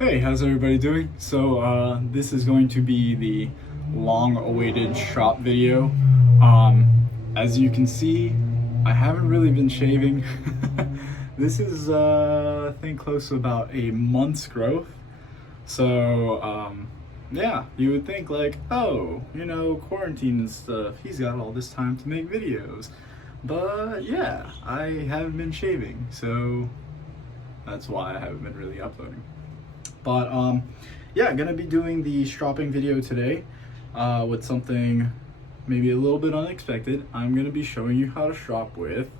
Hey, how's everybody doing? This is going to be the long-awaited Strop video. As you can see, I haven't really been shaving. This is, I think, close to about a month's growth. Yeah, you would think like, oh, quarantine and stuff, he's got all this time to make videos. But yeah, I haven't been shaving, so that's why I haven't been really uploading. But yeah, gonna be doing the stropping video today with something maybe a little bit unexpected. I'm gonna be showing you how to strop with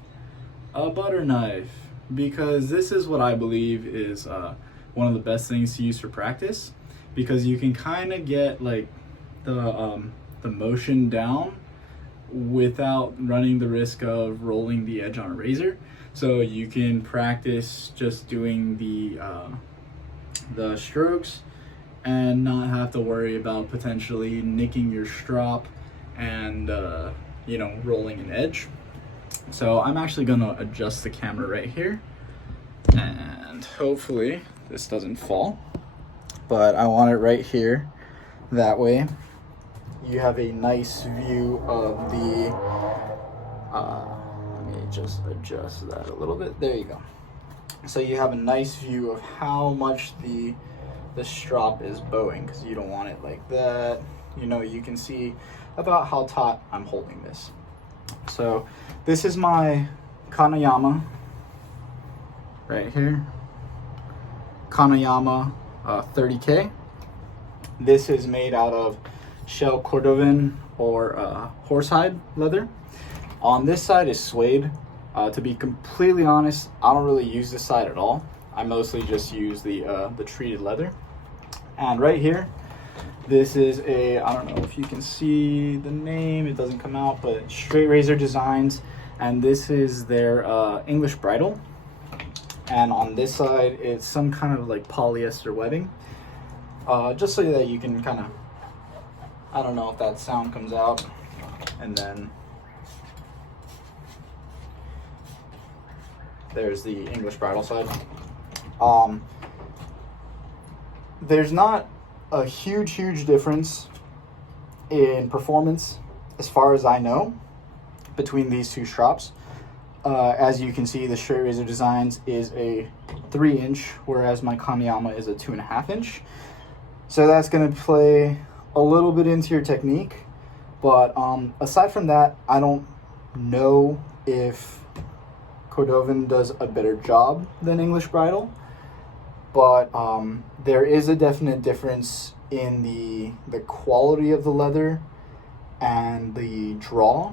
a butter knife, because this is what I believe is one of the best things to use for practice, because you can kind of get like the motion down without running the risk of rolling the edge on a razor. So you can practice just doing the strokes and not have to worry about potentially nicking your strop and rolling an edge. So I'm actually gonna adjust the camera right here, and hopefully this doesn't fall, but I want it right here. That way you have a nice view of the let me just adjust that a little bit. There you go. So you have a nice view of how much the strop is bowing, because you don't want it like that. You can see about how taut I'm holding this. So this is my Kanayama right here. Kanayama 30K. This is made out of shell cordovan or horsehide leather. On this side is suede. To be completely honest, I don't really use this side at all. I mostly just use the treated leather. And right here, this is I don't know if you can see the name, it doesn't come out, but Straight Razor Designs. And this is their English bridle. And on this side, it's some kind of like polyester webbing. Just so that you can kind of, I don't know if that sound comes out. And then there's the English bridle side. There's not a huge difference in performance, as far as I know, between these two strops. As you can see, the Straight Razor Designs is a 3-inch, whereas my Kanayama is a 2.5-inch. So that's going to play a little bit into your technique. But aside from that, I don't know if cordovan does a better job than English bridle, but there is a definite difference in the quality of the leather and the draw.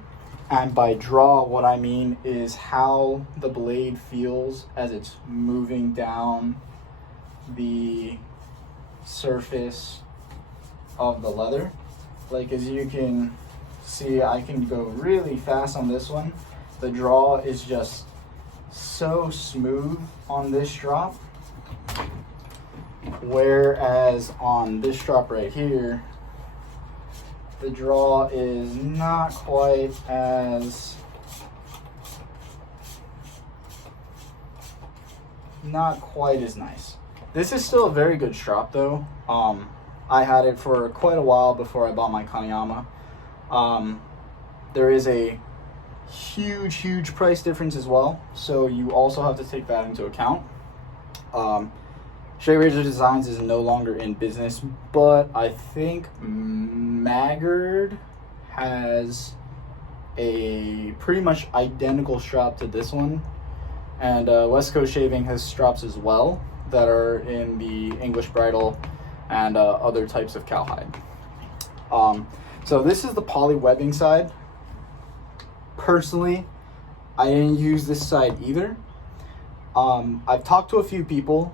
And by draw, what I mean is how the blade feels as it's moving down the surface of the leather. Like, as you can see, I can go really fast on this one. The draw is just so smooth on this strop, whereas on this strop right here, the draw is not quite as nice. This is still a very good strop though. I had it for quite a while before I bought my Kanayama. There is a huge price difference as well, so you also have to take that into account. Straight Razor Designs is no longer in business, but I think Maggard has a pretty much identical strop to this one, and West Coast Shaving has strops as well that are in the English bridle and other types of cowhide. So this is the poly webbing side. Personally, I didn't use this side either. I've talked to a few people,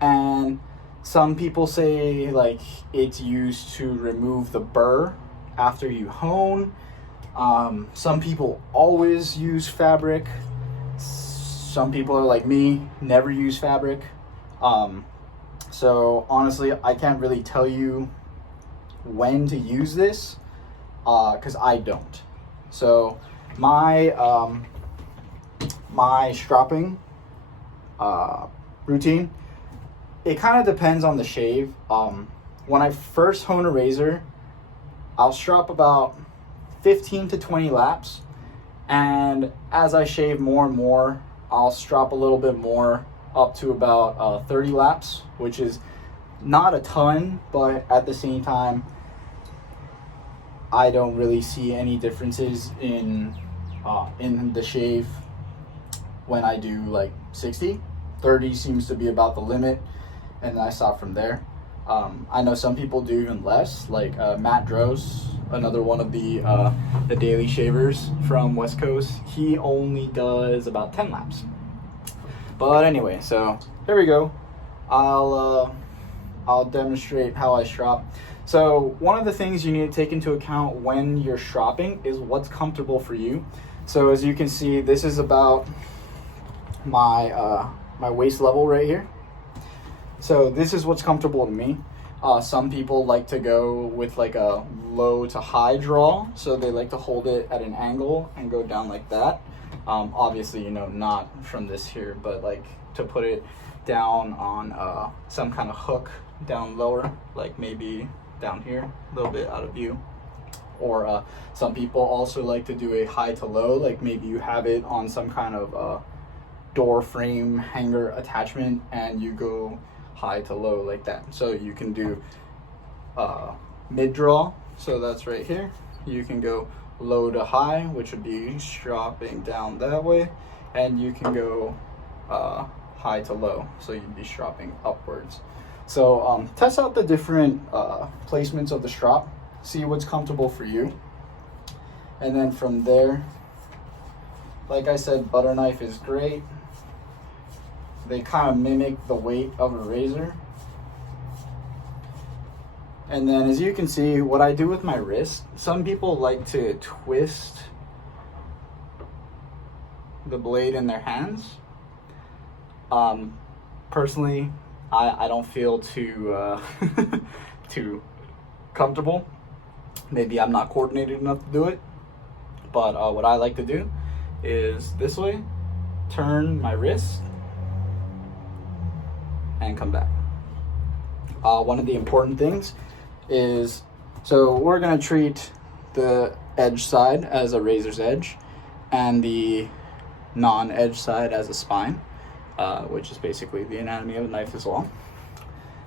and some people say like it's used to remove the burr after you hone. Some people always use fabric. Some people are like me, never use fabric. So honestly, I can't really tell you when to use this, because I don't. So my stropping routine it kind of depends on the shave. When I first hone a razor, I'll strop about 15 to 20 laps, and as I shave more and more, I'll strop a little bit more up to about 30 laps, which is not a ton, but at the same time, I don't really see any differences in the shave when I do like 60. 30 seems to be about the limit, and then I stop from there. I know some people do even less, like Matt Droz, another one of the daily shavers from West Coast. He only does about 10 laps. But anyway, so here we go. I'll demonstrate how I strop. So one of the things you need to take into account when you're stropping is what's comfortable for you. So as you can see, this is about my my waist level right here. So this is what's comfortable to me. Some people like to go with like a low to high draw, so they like to hold it at an angle and go down like that. Obviously, you know, not from this here, but like to put it down on some kind of hook down lower, like maybe down here, a little bit out of view. Or some people also like to do a high to low, like maybe you have it on some kind of door frame hanger attachment and you go high to low like that. So you can do mid draw, so that's right here. You can go low to high, which would be stropping down that way, and you can go high to low, so you'd be stropping upwards. So test out the different placements of the strop, see what's comfortable for you, and then from there, like I said, butter knife is great. They kind of mimic the weight of a razor. And then as you can see, what I do with my wrist, some people like to twist the blade in their hands. Personally, I don't feel too too comfortable. Maybe I'm not coordinated enough to do it, but what I like to do is this way, turn my wrist and come back. One of the important things is, so we're gonna treat the edge side as a razor's edge and the non-edge side as a spine, which is basically the anatomy of a knife as well.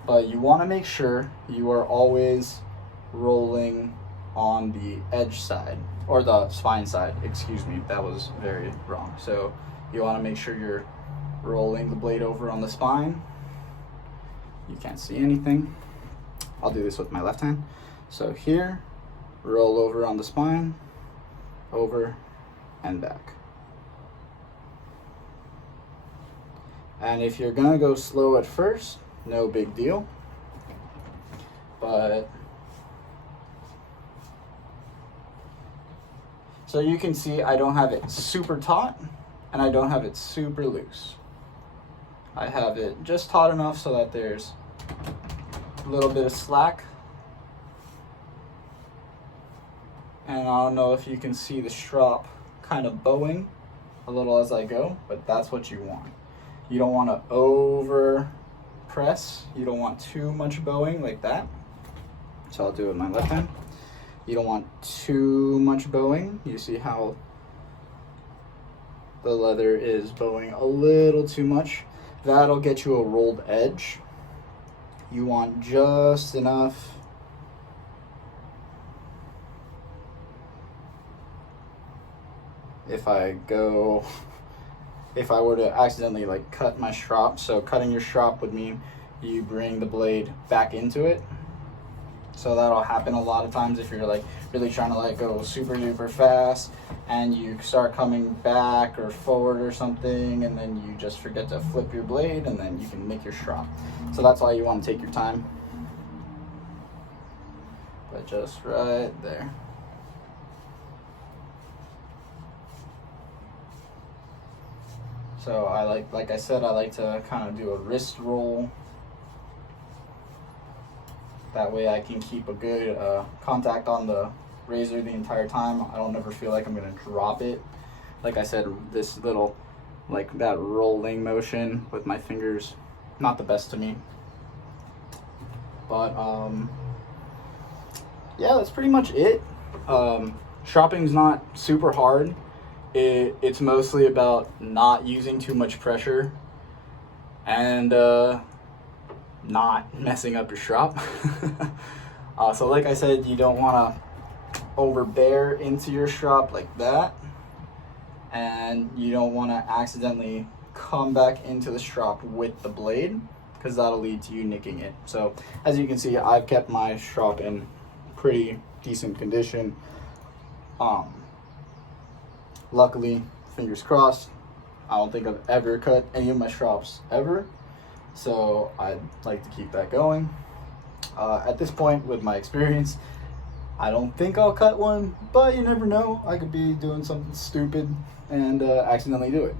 But you wanna make sure you are always rolling on the edge side, or the spine side, excuse me, that was very wrong. So you wanna make sure you're rolling the blade over on the spine. You can't see anything. I'll do this with my left hand. So here, roll over on the spine, over and back. And if you're gonna go slow at first, no big deal. But so you can see I don't have it super taut and I don't have it super loose. I have it just taut enough so that there's a little bit of slack. And I don't know if you can see the strop kind of bowing a little as I go, but that's what you want. You don't want to over press. You don't want too much bowing like that. So I'll do it with my left hand. You don't want too much bowing. You see how the leather is bowing a little too much. That'll get you a rolled edge. You want just enough. If I were to accidentally like cut my strop, so cutting your strop would mean you bring the blade back into it. So that'll happen a lot of times if you're like really trying to like go super duper fast and you start coming back or forward or something, and then you just forget to flip your blade, and then you can make your strop. So that's why you want to take your time. But just right there. So I like I said, I like to kind of do a wrist roll. That way I can keep a good contact on the razor the entire time. I don't ever feel like I'm gonna drop it. Like I said, this little, like that rolling motion with my fingers, not the best to me. But yeah, that's pretty much it. Stropping's not super hard. It's mostly about not using too much pressure and not messing up your strop. So like I said, you don't want to overbear into your strop like that, and you don't want to accidentally come back into the strop with the blade, because that'll lead to you nicking it. So as you can see, I've kept my strop in pretty decent condition. Luckily, fingers crossed, I don't think I've ever cut any of my strops ever, so I'd like to keep that going. At this point, with my experience, I don't think I'll cut one, but you never know. I could be doing something stupid and accidentally do it.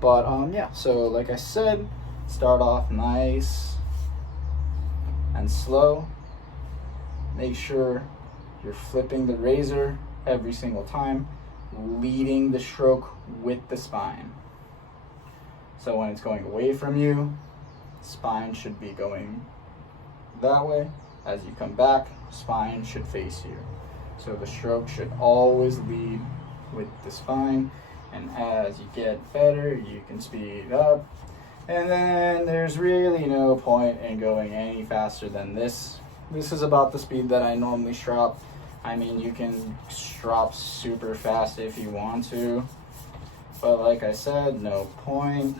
But yeah, so like I said, start off nice and slow. Make sure you're flipping the razor every single time, leading the stroke with the spine. So when it's going away from you, spine should be going that way. As you come back, spine should face you. So the stroke should always lead with the spine, and as you get better, you can speed up. And then there's really no point in going any faster than this. This is about the speed that I normally strop. I mean, you can strop super fast if you want to, but like I said, no point.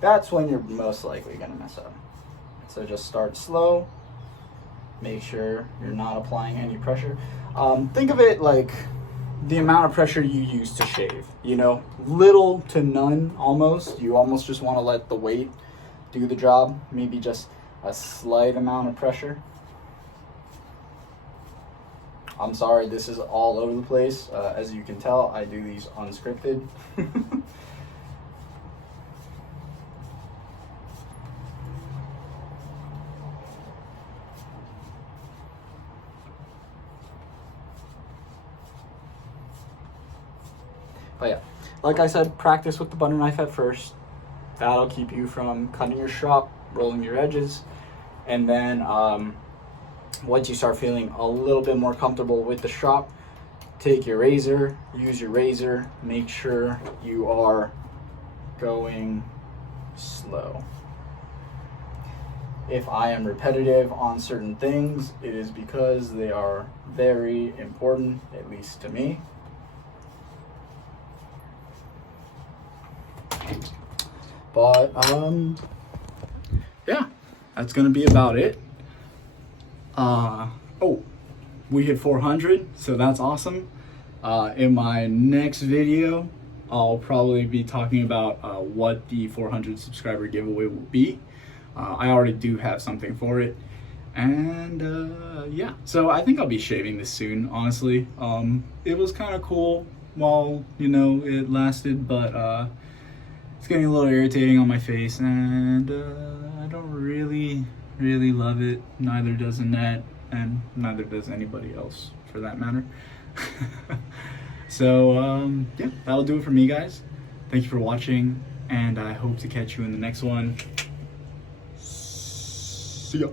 That's when you're most likely gonna mess up. So just start slow, make sure you're not applying any pressure. Think of it like the amount of pressure you use to shave, you know, little to none almost. You almost just want to let the weight do the job, maybe just a slight amount of pressure. I'm sorry, this is all over the place. As you can tell, I do these unscripted. But yeah, like I said, practice with the butter knife at first. That'll keep you from cutting your strop, rolling your edges. And then once you start feeling a little bit more comfortable with the strop, take your razor, use your razor, make sure you are going slow. If I am repetitive on certain things, it is because they are very important, at least to me. But yeah, that's gonna be about it. Oh, we hit 400, so that's awesome. In my next video, I'll probably be talking about what the 400 subscriber giveaway will be. I already do have something for it, and yeah, so I think I'll be shaving this soon, honestly. It was kind of cool while, you know, it lasted, but it's getting a little irritating on my face, and I don't really love it. Neither does Annette, and neither does anybody else for that matter. So yeah, that'll do it for me, guys. Thank you for watching, and I hope to catch you in the next one. See ya.